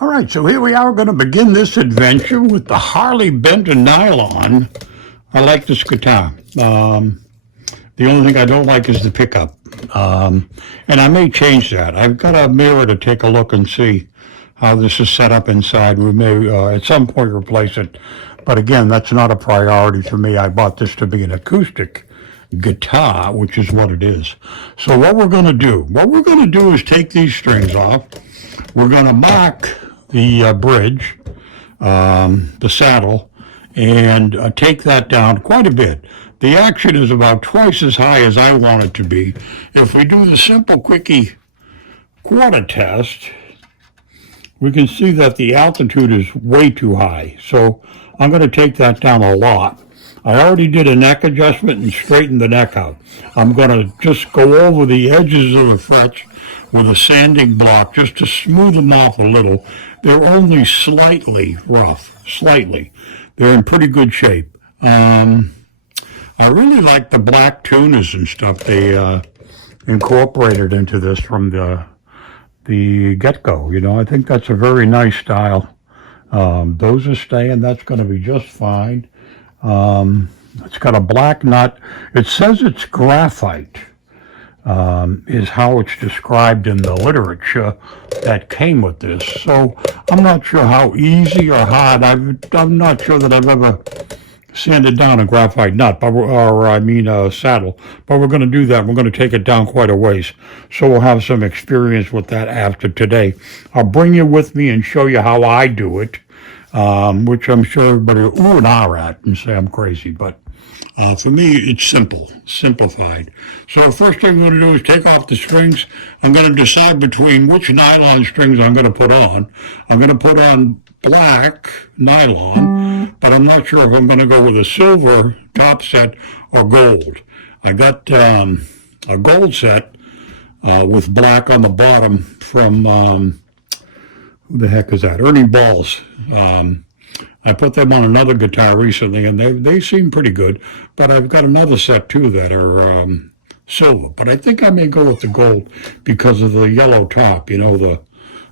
All right, so here we are going to begin this adventure with the Harley Benton Nylon. I like this guitar. The only thing I don't like is the pickup. And I may change that. I've got a mirror to take a look and see how this is set up inside. We may at some point replace it. But again, that's not a priority for me. I bought this to be an acoustic guitar, which is what it is. So what we're going to do is take these strings off. We're going to mark the bridge, the saddle, and take that down quite a bit. The action is about twice as high as I want it to be. If we do the simple quickie quarter test, we can see that the altitude is way too high. So I'm going to take that down a lot. I already did a neck adjustment and straightened the neck out. I'm going to just go over the edges of the frets with a sanding block just to smooth them off a little. They're only slightly rough, slightly. They're in pretty good shape. I really like the black tuners and stuff they incorporated into this from the get-go. You know, I think that's a very nice style. Those are staying. That's going to be just fine. It's got a black nut. It says it's graphite, is how it's described in the literature that came with this. So I'm not sure how easy or hard. I'm not sure that I've ever sanded down a graphite nut, a saddle. But we're going to do that. We're going to take it down quite a ways. So we'll have some experience with that after today. I'll bring you with me and show you how I do it, which I'm sure everybody will ooh and ah at and say I'm crazy. But for me, it's simplified. So the first thing I'm going to do is take off the strings. I'm going to decide between which nylon strings I'm going to put on. I'm going to put on black nylon, but I'm not sure if I'm going to go with a silver top set or gold. I got a gold set with black on the bottom from, who the heck is that? Ernie Balls. I put them on another guitar recently, and they seem pretty good. But I've got another set, too, that are silver. But I think I may go with the gold because of the yellow top. You know,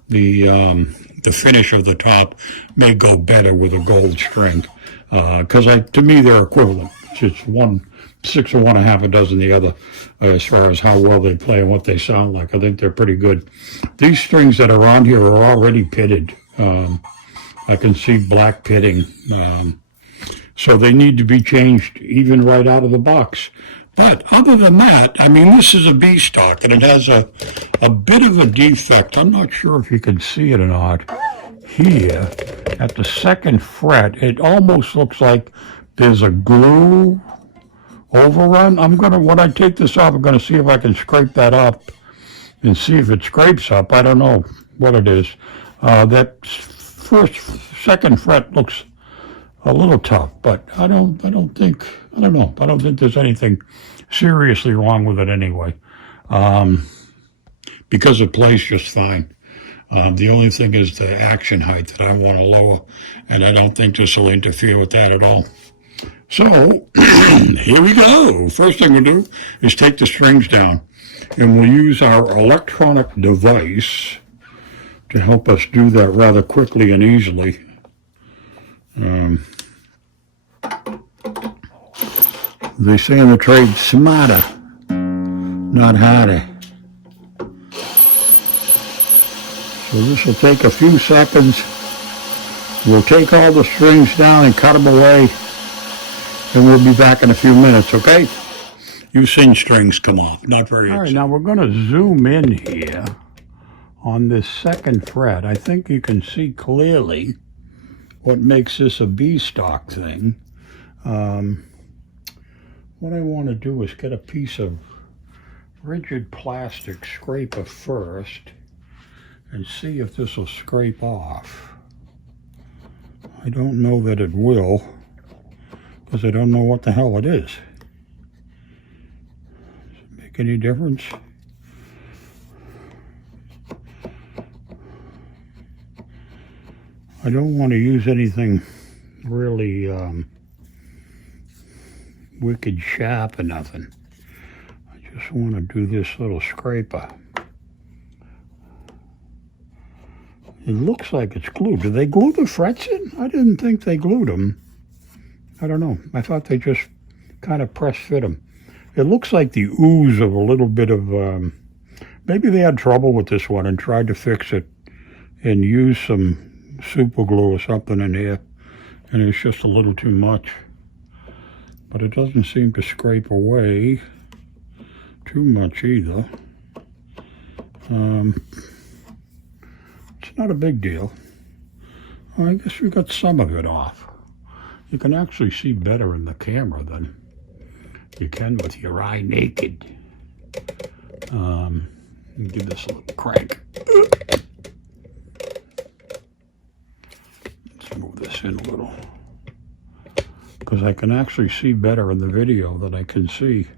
the finish of the top may go better with a gold string. Because to me, they're equivalent. It's one, 6 of one, a half a dozen the other, as far as how well they play and what they sound like. I think they're pretty good. These strings that are on here are already pitted. I can see black pitting. So they need to be changed even right out of the box. But other than that, I mean, this is a B stock, and it has a bit of a defect. I'm not sure if you can see it or not. Here, at the second fret, it almost looks like there's a glue overrun. When I take this off, I'm going to see if I can scrape that up and see if it scrapes up. I don't know what it is. That second fret looks a little tough, but I don't think there's anything seriously wrong with it anyway, because it plays just fine. The only thing is the action height that I want to lower, and I don't think this will interfere with that at all. So here we go. First thing we'll do is take the strings down, and we'll use our electronic device to help us do that rather quickly and easily. They say in the trade, smarter, not harder. So this will take a few seconds. We'll take all the strings down and cut them away, and we'll be back in a few minutes, okay? You seen strings come off, not very easy. All right, now we're going to zoom in here on this second fret. I think you can see clearly what makes this a B stock thing. What I want to do is get a piece of rigid plastic scraper first and see if this will scrape off. I don't know that it will, because I don't know what the hell it is. Does it make any difference? I don't want to use anything really wicked sharp or nothing. I just want to do this little scraper. It looks like it's glued. Did they glue the frets in? I didn't think they glued them. I don't know. I thought they just kind of press fit them. It looks like the ooze of a little bit of, maybe they had trouble with this one and tried to fix it and use some super glue or something in here, and it's just a little too much. But it doesn't seem to scrape away too much either. It's not a big deal. Well, I guess we got some of it off. You can actually see better in the camera than you can with your eye naked. Give this a little crank. Let's move this in a little, because I can actually see better in the video than I can see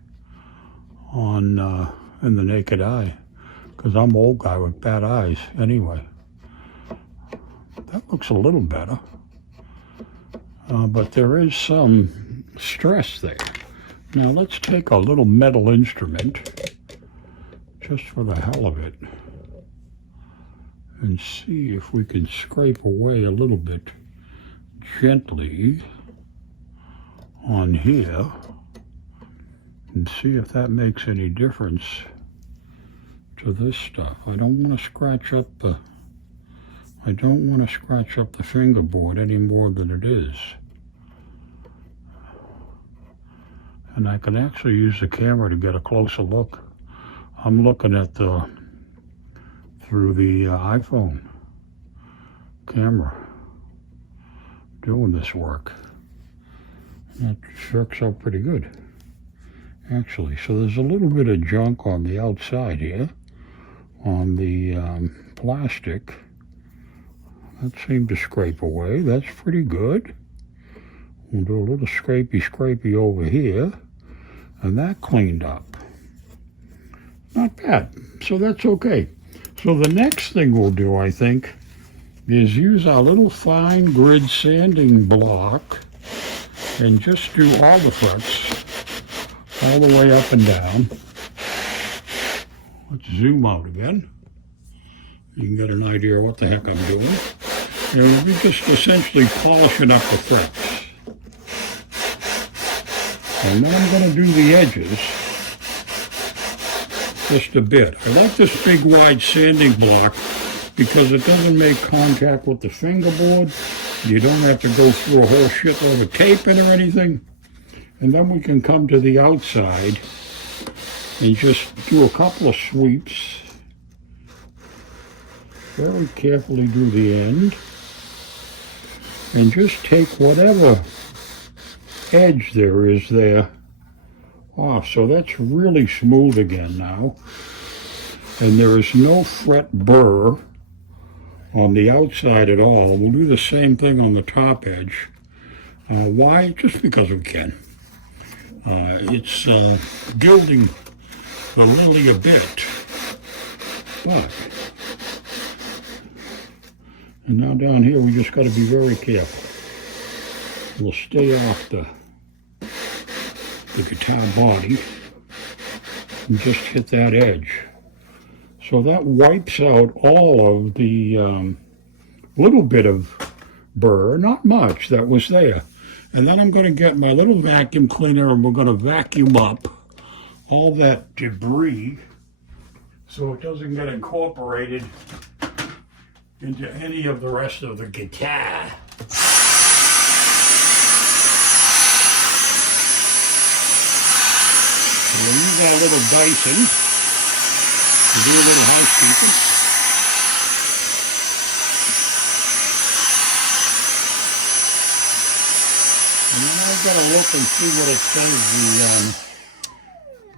on in the naked eye, because I'm an old guy with bad eyes anyway. That looks a little better, but there is some stress there. Now let's take a little metal instrument, just for the hell of it, and see if we can scrape away a little bit gently on here, and see if that makes any difference to this stuff. I don't want to scratch up the fingerboard any more than it is. And I can actually use the camera to get a closer look. I'm looking at through the iPhone camera doing this work. That works out pretty good, actually. So there's a little bit of junk on the outside here, on the plastic. That seemed to scrape away. That's pretty good. We'll do a little scrapey over here, and that cleaned up. Not bad. So that's okay. So the next thing we'll do, I think, is use our little fine grid sanding block and just do all the frets all the way up and down. Let's zoom out again. You can get an idea of what the heck I'm doing. And we'll be just essentially polishing up the frets. And then I'm going to do the edges just a bit. I like this big wide sanding block because it doesn't make contact with the fingerboard. You don't have to go through a whole shitload of taping or anything. And then we can come to the outside and just do a couple of sweeps. Very carefully do the end. And just take whatever edge there is there off. So that's really smooth again now. And there is no fret burr on the outside at all. We'll do the same thing on the top edge. Why? Just because we can. It's gilding the lily a bit. But, and now down here we just got to be very careful. We'll stay off the guitar body and just hit that edge. So that wipes out all of the little bit of burr, not much, that was there. And then I'm going to get my little vacuum cleaner and we're going to vacuum up all that debris so it doesn't get incorporated into any of the rest of the guitar. So we'll use our little Dyson to do a little housekeeping. And then I've got to look and see what it says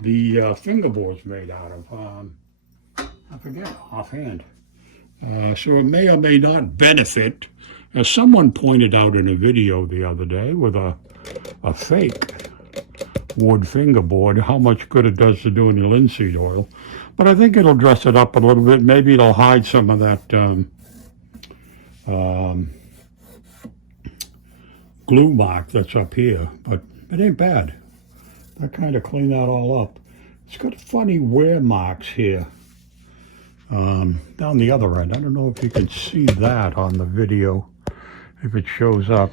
the fingerboard's made out of. I forget offhand. So it may or may not benefit, as someone pointed out in a video the other day with a fake wood fingerboard, how much good it does to doing the linseed oil. But I think it'll dress it up a little bit. Maybe it'll hide some of that glue mark that's up here, but it ain't bad. That kind of cleaned that all up. It's got funny wear marks here. down the other end. I don't know if you can see that on the video, if it shows up.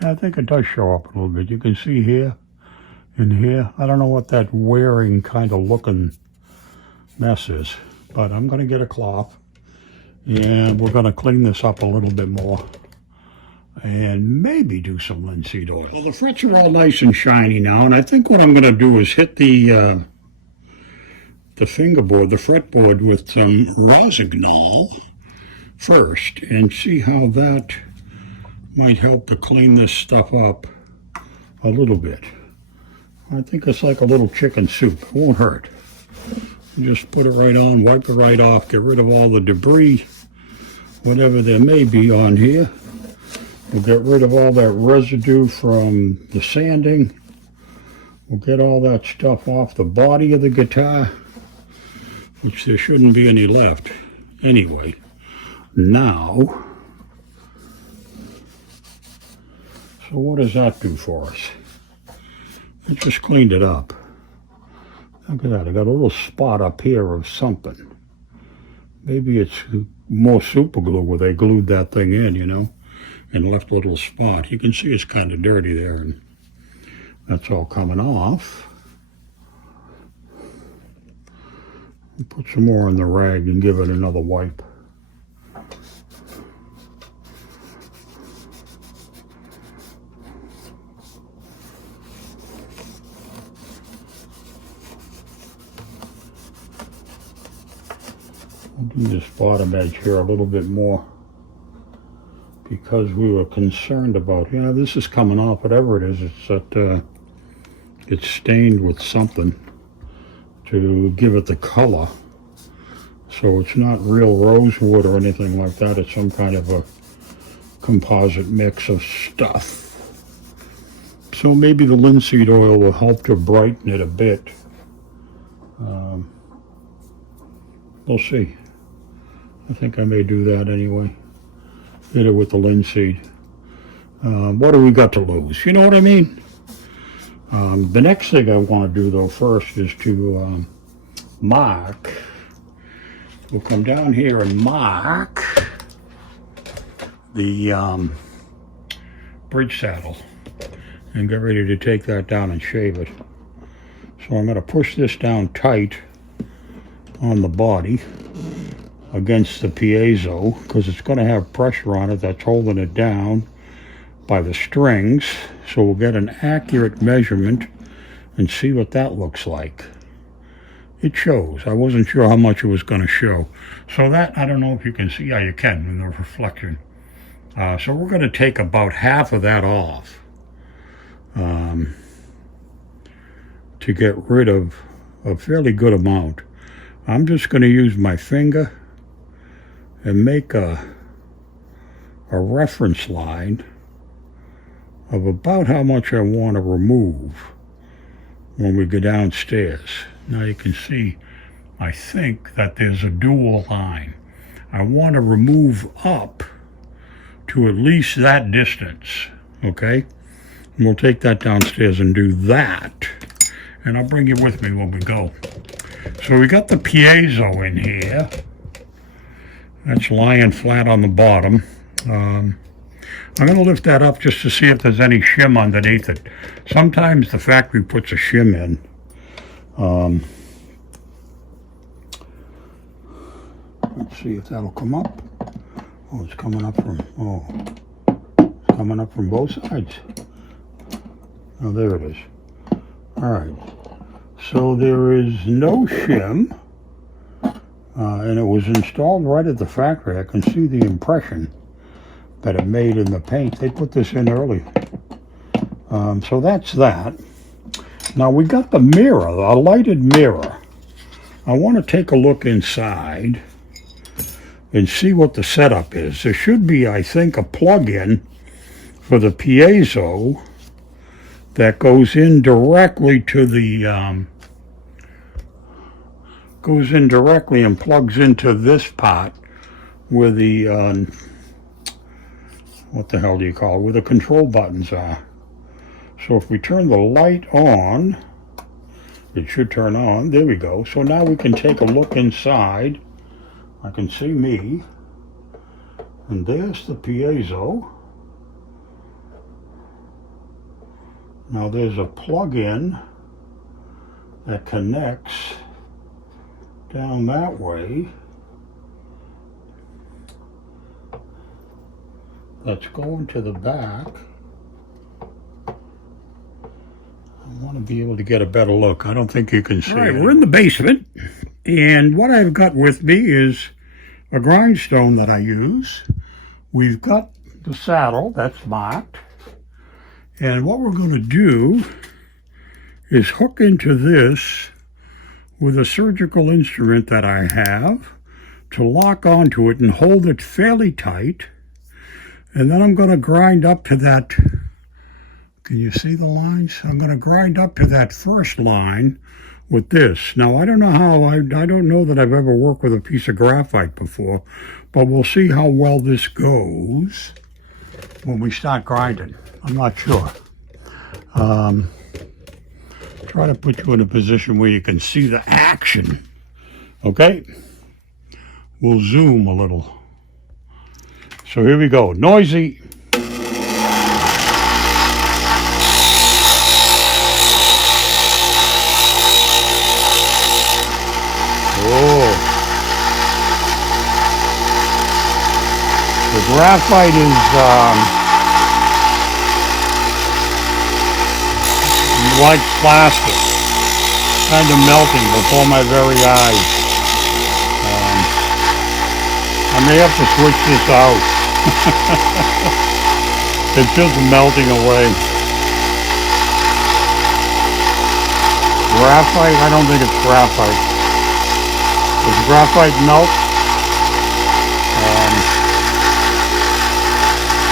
Yeah, I think it does show up a little bit. You can see here and here. I don't know what that wearing kind of looking mess is, but I'm going to get a cloth and we're going to clean this up a little bit more and maybe do some linseed oil. Well, the frets are all nice and shiny now, and I think what I'm going to do is hit the fingerboard, the fretboard, with some Rosignol first and see how that might help to clean this stuff up a little bit. I think it's like a little chicken soup. It won't hurt. Just put it right on, wipe it right off, get rid of all the debris, whatever there may be on here. We'll get rid of all that residue from the sanding. We'll get all that stuff off the body of the guitar, which there shouldn't be any left anyway. Now, so what does that do for us? It just cleaned it up. Look at that, I got a little spot up here of something. Maybe it's more super glue where they glued that thing in, you know, and left a little spot. You can see it's kind of dirty there, and that's all coming off. Put some more on the rag and give it another wipe. I'll do this bottom edge here a little bit more because we were concerned about, you know, this is coming off, whatever it is, it's that it's stained with something to give it the color. So it's not real rosewood or anything like that. It's some kind of a composite mix of stuff. So maybe the linseed oil will help to brighten it a bit. We'll see. I think I may do that anyway. Hit it with the linseed. What do we got to lose? You know what I mean? The next thing I want to do, though, first is to mark. We'll come down here and mark the bridge saddle and get ready to take that down and shave it. So I'm going to push this down tight on the body against the piezo because it's going to have pressure on it that's holding it down by the strings. So we'll get an accurate measurement and see what that looks like. It shows. I wasn't sure how much it was going to show. So that, I don't know if you can see. Yeah, you can in the reflection. So we're going to take about half of that off to get rid of a fairly good amount. I'm just going to use my finger and make a reference line of about how much I want to remove when we go downstairs. Now you can see, I think that there's a dual line. I want to remove up to at least that distance, okay? And we'll take that downstairs and do that. And I'll bring you with me when we go. So we got the piezo in here. That's lying flat on the bottom. I'm going to lift that up just to see if there's any shim underneath it. Sometimes the factory puts a shim in. Let's see if that'll come up. Oh, it's coming up from, it's coming up from both sides. Oh, there it is. All right. So there is no shim, and it was installed right at the factory. I can see the impression that it made in the paint. They put this in early. So that's that. Now we got the mirror, a lighted mirror. I want to take a look inside and see what the setup is. There should be, I think, a plug-in for the piezo that goes in directly to the, goes in directly and plugs into this pot where the, what the hell do you call it, where the control buttons are. So if we turn the light on, it should turn on. There we go. So now we can take a look inside I can see me. And there's the piezo. Now there's a plug-in that connects down that way. Let's go into the back. I want to be able to get a better look. I don't think you can see it. All right, we're in the basement, and what I've got with me is a grindstone that I use. We've got the saddle that's marked, and what we're going to do is hook into this with a surgical instrument that I have to lock onto it and hold it fairly tight. And then I'm going to grind up to that. Can you see the lines? I'm going to grind up to that first line with this. Now, I don't know how, I don't know that I've ever worked with a piece of graphite before, but we'll see how well this goes when we start grinding. I'm not sure. Try to put you in a position where you can see the action. Okay? We'll zoom a little. So here we go. Noisy. Oh. The graphite is like plastic, kind of melting before my very eyes. I may have to switch this out. It's just melting away. Graphite? I don't think it's graphite. Does graphite melt?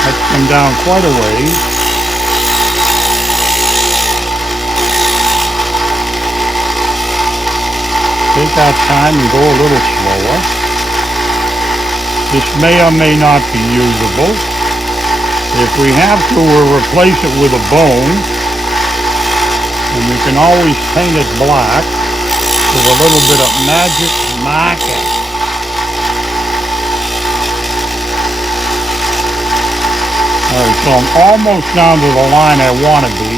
That's come down quite a ways. Take our time and go a little slower. This may or may not be usable. If we have to, we'll replace it with a bone. And we can always paint it black with a little bit of magic marker. Alright, so I'm almost down to the line I want to be.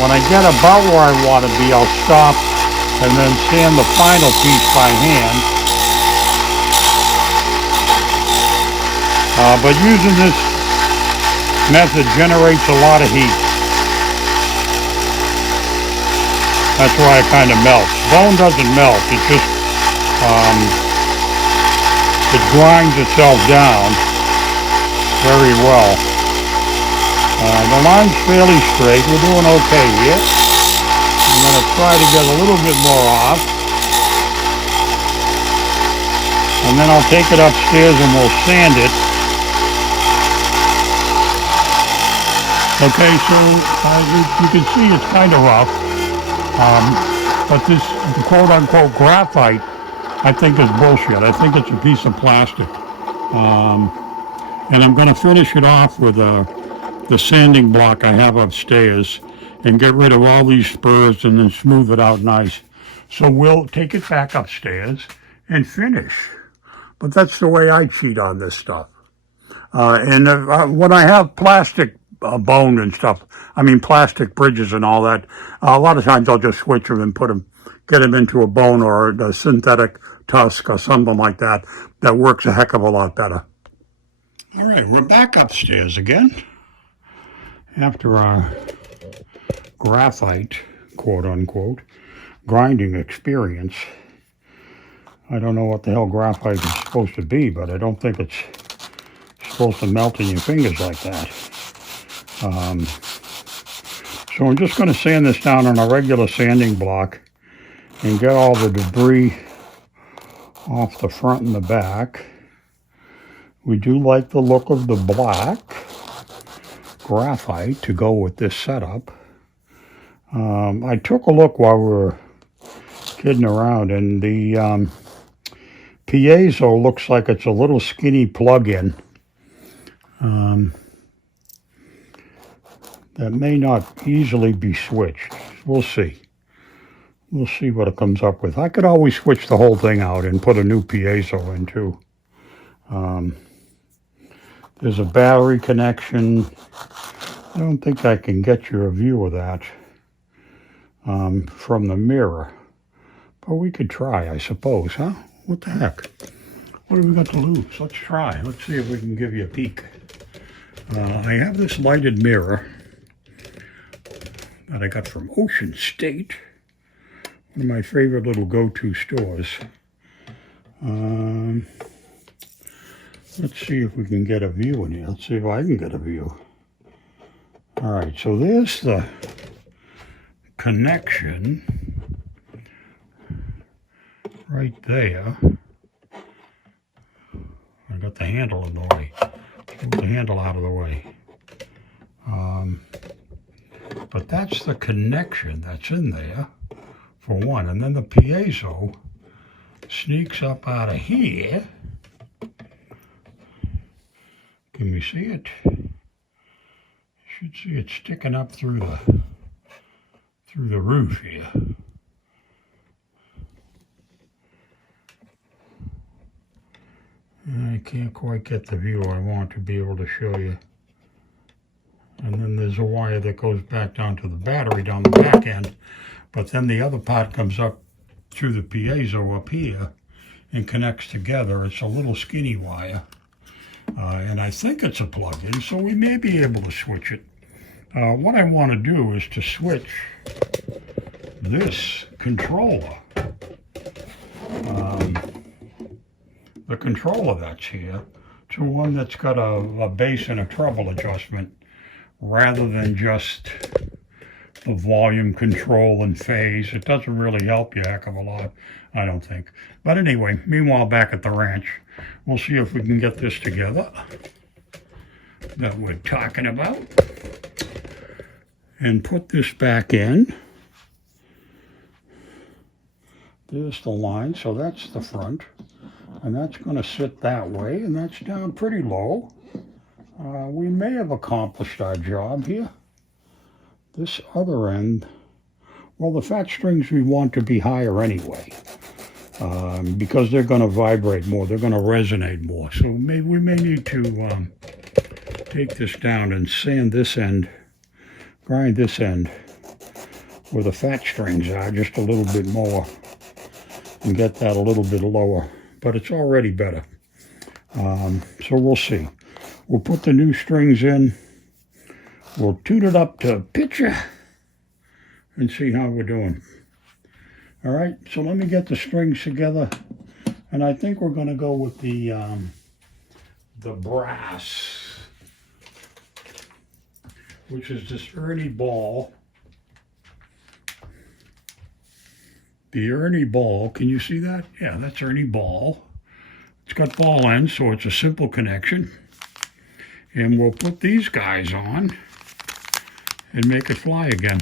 When I get about where I want to be, I'll stop and then sand the final piece by hand. But using this method generates a lot of heat. That's why it kind of melts. Bone doesn't melt, it just it grinds itself down very well. The line's fairly straight. We're doing okay here. I'm going to try to get a little bit more off. And then I'll take it upstairs and we'll sand it. Okay, so you can see it's kind of rough. But this quote-unquote graphite, I think is bullshit. I think it's a piece of plastic. And I'm going to finish it off with the sanding block I have upstairs and get rid of all these spurs and then smooth it out nice. So we'll take it back upstairs and finish. But that's the way I cheat on this stuff. And when I have plastic bone and stuff, I mean plastic bridges and all that, a lot of times I'll just switch them and get them into a bone or a synthetic tusk or something like that. That works a heck of a lot better. All right, we're back upstairs again after our graphite, quote-unquote, grinding experience. I don't know what the hell graphite is supposed to be, but I don't think it's supposed to melt in your fingers like that. So I'm just going to sand this down on a regular sanding block and get all the debris off the front and the back. We do like the look of the black graphite to go with this setup. I took a look while we were kidding around, and the piezo looks like it's a little skinny plug-in. That may not easily be switched. We'll see. we'll see what it comes up with. I could always switch the whole thing out and put a new piezo in too. There's a battery connection. I don't think I can get you a view of that from the mirror. But we could try, I suppose, huh? What the heck? What do we got to lose? Let's try. Let's see if we can give you a peek. I have this lighted mirror that I got from Ocean State, one of my favorite little go-to stores. Let's see if we can get a view in here. Let's see if I can get a view. All right, so there's the connection right there. I got the handle in the way. Move the handle out of the way. But that's the connection that's in there, for one. And then the piezo sneaks up out of here. Can we see it? You should see it sticking up through the roof here. I can't quite get the view I want to be able to show you. And then there's a wire that goes back down to the battery down the back end. But then the other part comes up through the piezo up here and connects together. It's a little skinny wire. And I think it's a plug-in, so we may be able to switch it. What I want to do is to switch this controller. The controller that's here to one that's got a bass and a treble adjustment rather than just the volume control and phase. It doesn't really help you a heck of a lot, I don't think. But anyway, meanwhile, back at the ranch, we'll see if we can get this together that we're talking about and put this back in. There's the line, so that's the front. And that's going to sit that way, and that's down pretty low. We may have accomplished our job here. This other end, well, the fat strings we want to be higher anyway, because they're going to vibrate more, they're going to resonate more. So maybe we may need to take this down and sand this end, grind this end where the fat strings are just a little bit more and get that a little bit lower. But it's already better. So we'll see. We'll put the new strings in. We'll tune it up to picture and see how we're doing. All right, so let me get the strings together. And I think we're going to go with the brass, which is this Ernie ball. The Ernie ball, can you see that? Yeah, that's Ernie ball. It's got ball ends, so it's a simple connection. And we'll put these guys on and make it fly again.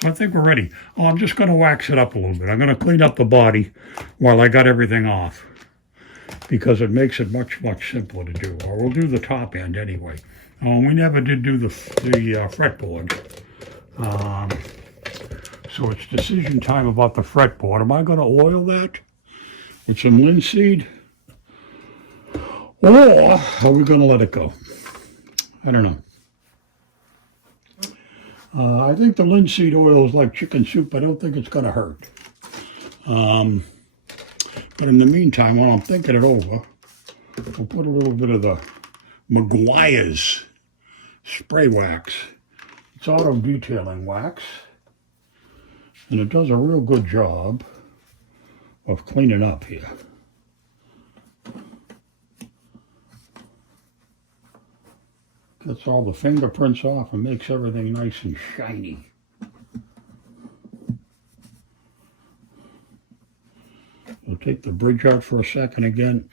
So I think we're ready. Oh, I'm just going to wax it up a little bit. I'm going to clean up the body while I got everything off, because it makes it much, much simpler to do. Or we'll do the top end anyway. We never did do the fretboard. So it's decision time about the fretboard. Am I going to oil that with some linseed? Or are we going to let it go? I don't know. I think the linseed oil is like chicken soup. I don't think it's going to hurt. But in the meantime, while I'm thinking it over, we'll put a little bit of the McGuire's spray wax. It's auto detailing wax. And it does a real good job of cleaning up here. Gets all the fingerprints off and makes everything nice and shiny. We'll take the bridge out for a second again.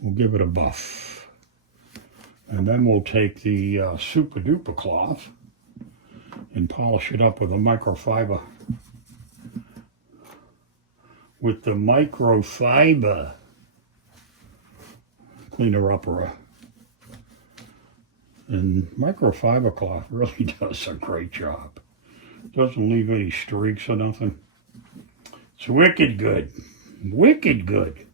We'll give it a buff. And then we'll take the Super Duper cloth and polish it up with a microfiber. With the microfiber cleaner upper. And microfiber cloth really does a great job. Doesn't leave any streaks or nothing. It's wicked good. Wicked good.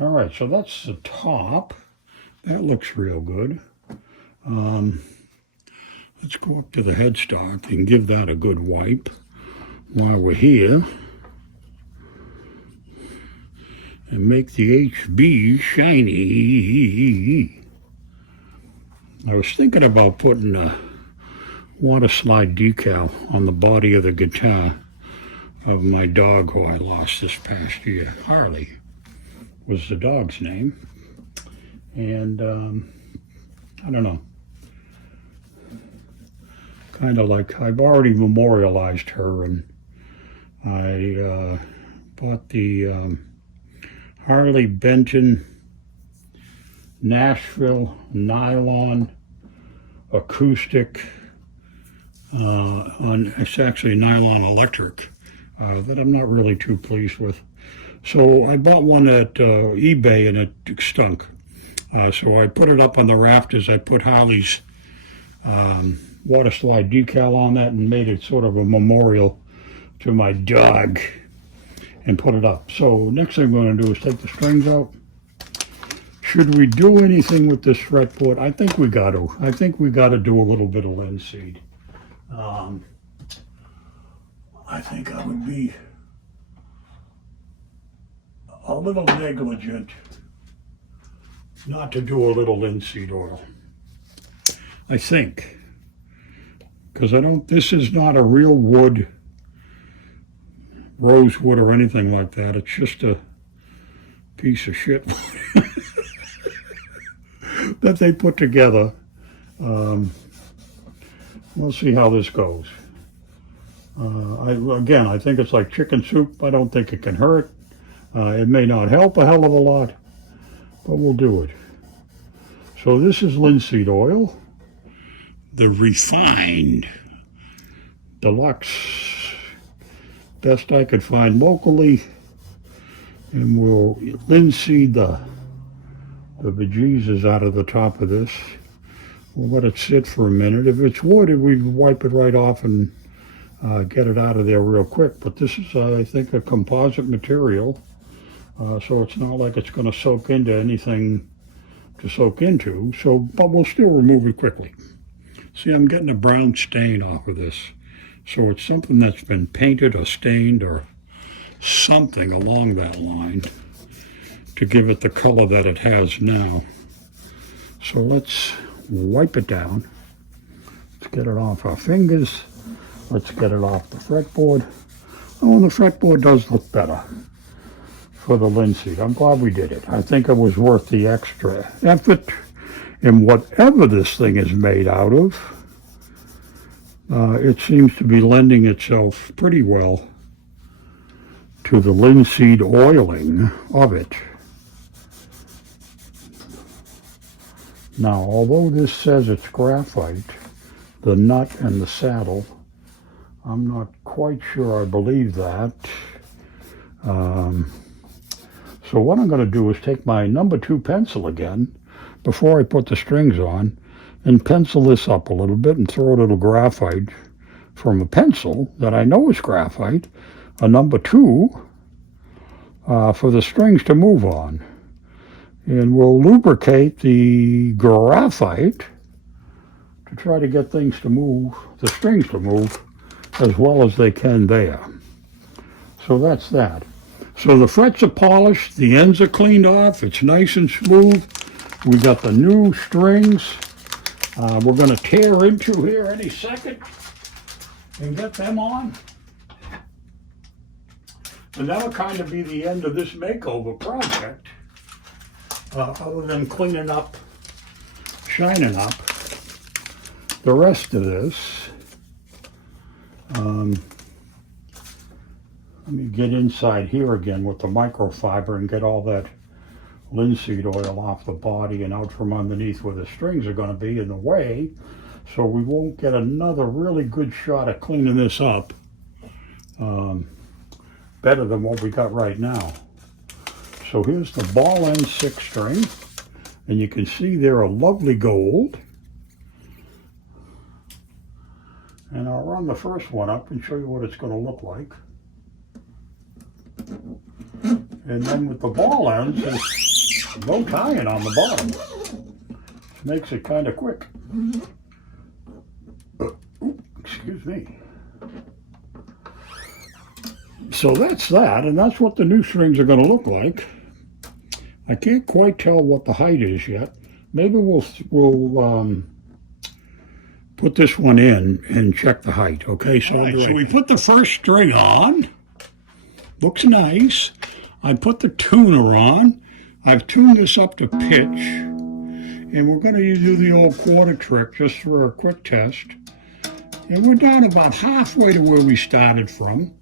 All right, so that's the top. That looks real good. Let's go up to the headstock and give that a good wipe while we're here. And make the HB shiny. I was thinking about putting a water slide decal on the body of the guitar of my dog who I lost this past year. Harley was the dog's name. And I don't know. Kind of like I've already memorialized her, and I bought the Harley Benton Nashville Nylon acoustic it's actually a nylon electric that I'm not really too pleased with. So I bought one at eBay and it stunk. So I put it up on the rafters. I put Harley's water slide decal on that and made it sort of a memorial to my dog and put it up. So next thing I'm going to do is take the strings out. Should we do anything with this fretboard? I think we got to. I think we got to do a little bit of linseed. I think I would be a little negligent not to do a little linseed oil. I think. Because this is not a real wood, rosewood or anything like that. It's just a piece of shit that they put together. We'll see how this goes. I think it's like chicken soup. I don't think it can hurt. It may not help a hell of a lot, but we'll do it. So this is linseed oil, the refined deluxe, best I could find locally, and we'll linseed the bejesus out of the top of this. We'll let it sit for a minute. If it's wood, we wipe it right off and get it out of there real quick. But this is, I think, a composite material, so it's not like it's going to soak into anything to soak into. So, but we'll still remove it quickly. See, I'm getting a brown stain off of this. So it's something that's been painted or stained or something along that line to give it the color that it has now. So let's wipe it down. Let's get it off our fingers. Let's get it off the fretboard. Oh, and the fretboard does look better for the linseed. I'm glad we did it. I think it was worth the extra effort. And whatever this thing is made out of, it seems to be lending itself pretty well to the linseed oiling of it. Now, although this says it's graphite, the nut and the saddle, I'm not quite sure I believe that. So what I'm going to do is take my number 2 pencil again, before I put the strings on, and pencil this up a little bit and throw a little graphite from a pencil that I know is graphite, a number 2, for the strings to move on. And we'll lubricate the graphite to try to get things to move, the strings to move, as well as they can there. So that's that. So the frets are polished, the ends are cleaned off, it's nice and smooth. We got the new strings. We're going to tear into here any second and get them on. And that'll kind of be the end of this makeover project, other than cleaning up, shining up the rest of this. Let me get inside here again with the microfiber and get all that linseed oil off the body and out from underneath where the strings are going to be in the way, so we won't get another really good shot at cleaning this up better than what we got right now. So here's the ball end 6 string, and you can see they're a lovely gold, And I'll run the first one up and show you what it's going to look like. And then with the ball ends, there's no tying on the bottom. Which makes it kind of quick. Excuse me. So that's that, and that's what the new strings are going to look like. I can't quite tell what the height is yet. Maybe we'll put this one in and check the height. Okay, so, right, so we put the first string on. Looks nice. I put the tuner on. I've tuned this up to pitch, and we're going to do the old quarter trick just for a quick test. And we're down about halfway to where we started from.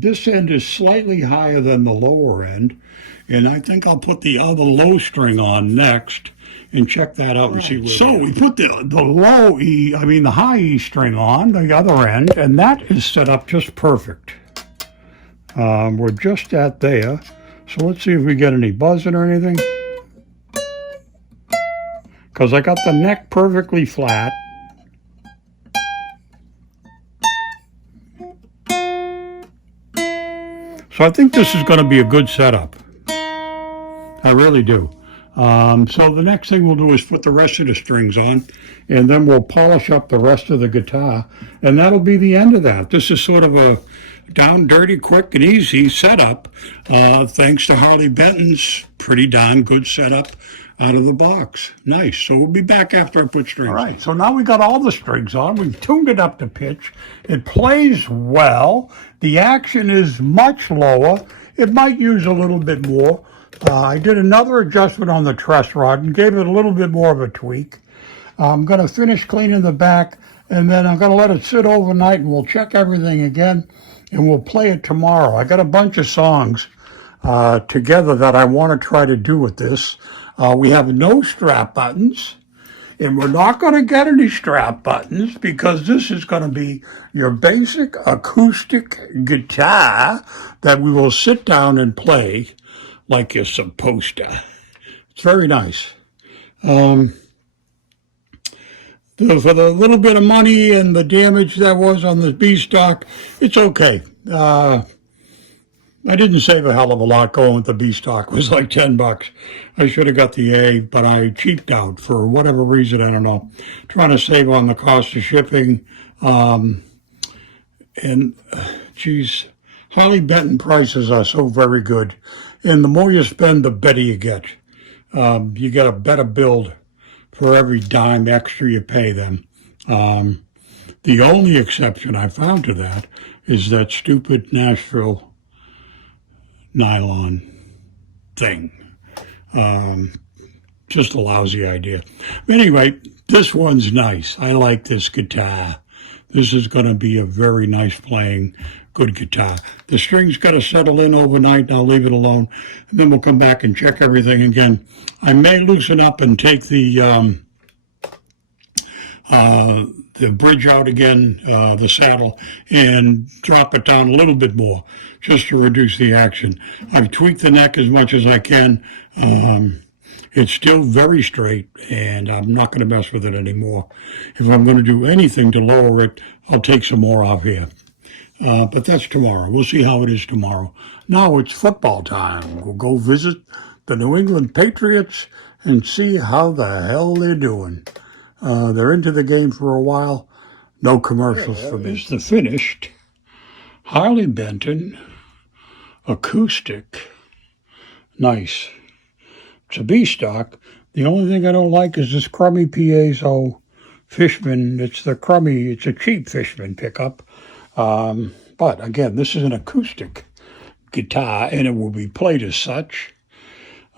This end is slightly higher than the lower end, and I think I'll put the other low string on next and check that out and see where. So we put the low E, the high E string on the other end, and that is set up just perfect. We're just at there, so let's see if we get any buzzing or anything. Because I got the neck perfectly flat. So I think this is going to be a good setup. I really do. So the next thing we'll do is put the rest of the strings on, and then we'll polish up the rest of the guitar, and that'll be the end of that. This is sort of a down, dirty, quick, and easy setup, thanks to Harley Benton's pretty darn good setup out of the box. Nice. So we'll be back after I put strings on. All right, so now we got all the strings on. We've tuned it up to pitch. It plays well. The action is much lower. It might use a little bit more. I did another adjustment on the truss rod and gave it a little bit more of a tweak. I'm going to finish cleaning the back, and then I'm going to let it sit overnight, and we'll check everything again, and we'll play it tomorrow. I got a bunch of songs together that I want to try to do with this. We have no strap buttons, and we're not going to get any strap buttons because this is going to be your basic acoustic guitar that we will sit down and play like you're supposed to. It's very nice. For the little bit of money and the damage that was on the B stock, it's okay. I didn't save a hell of a lot going with the B stock. It was like $10. I should have got the A, but I cheaped out for whatever reason, I don't know. Trying to save on the cost of shipping. Geez, Harley Benton prices are so very good. And the more you spend, the better you get. You get a better build for every dime extra you pay them. The only exception I found to that is that stupid Nashville nylon thing. Just a lousy idea. But anyway, this one's nice. I like this guitar. This is going to be a very nice playing, good guitar. The string's got to settle in overnight, and I'll leave it alone. And then we'll come back and check everything again. I may loosen up and take the bridge out again, the saddle, and drop it down a little bit more just to reduce the action. I've tweaked the neck as much as I can. It's still very straight, and I'm not going to mess with it anymore. If I'm going to do anything to lower it, I'll take some more off here. But that's tomorrow. We'll see how it is tomorrow. Now it's football time. We'll go visit the New England Patriots and see how the hell they're doing. They're into the game for a while. No commercials for me. It's the finished Harley Benton acoustic. Nice. It's a B stock. The only thing I don't like is this crummy piezo Fishman. It's a cheap Fishman pickup. But again, this is an acoustic guitar, and it will be played as such.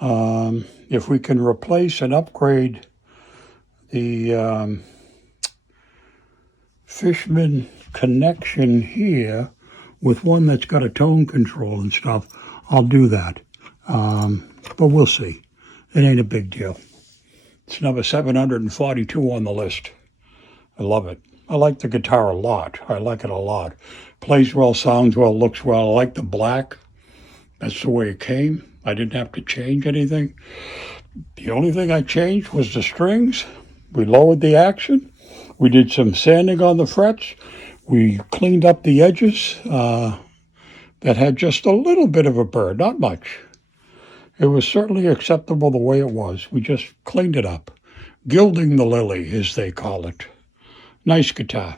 If we can replace and upgrade the Fishman connection here with one that's got a tone control and stuff, I'll do that. But we'll see. It ain't a big deal. It's number 742 on the list. I love it. I like the guitar a lot. I like it a lot. Plays well, sounds well, looks well. I like the black. That's the way it came. I didn't have to change anything. The only thing I changed was the strings. We lowered the action. We did some sanding on the frets. We cleaned up the edges that had just a little bit of a burr, not much. It was certainly acceptable the way it was. We just cleaned it up. Gilding the lily, as they call it. Nice guitar.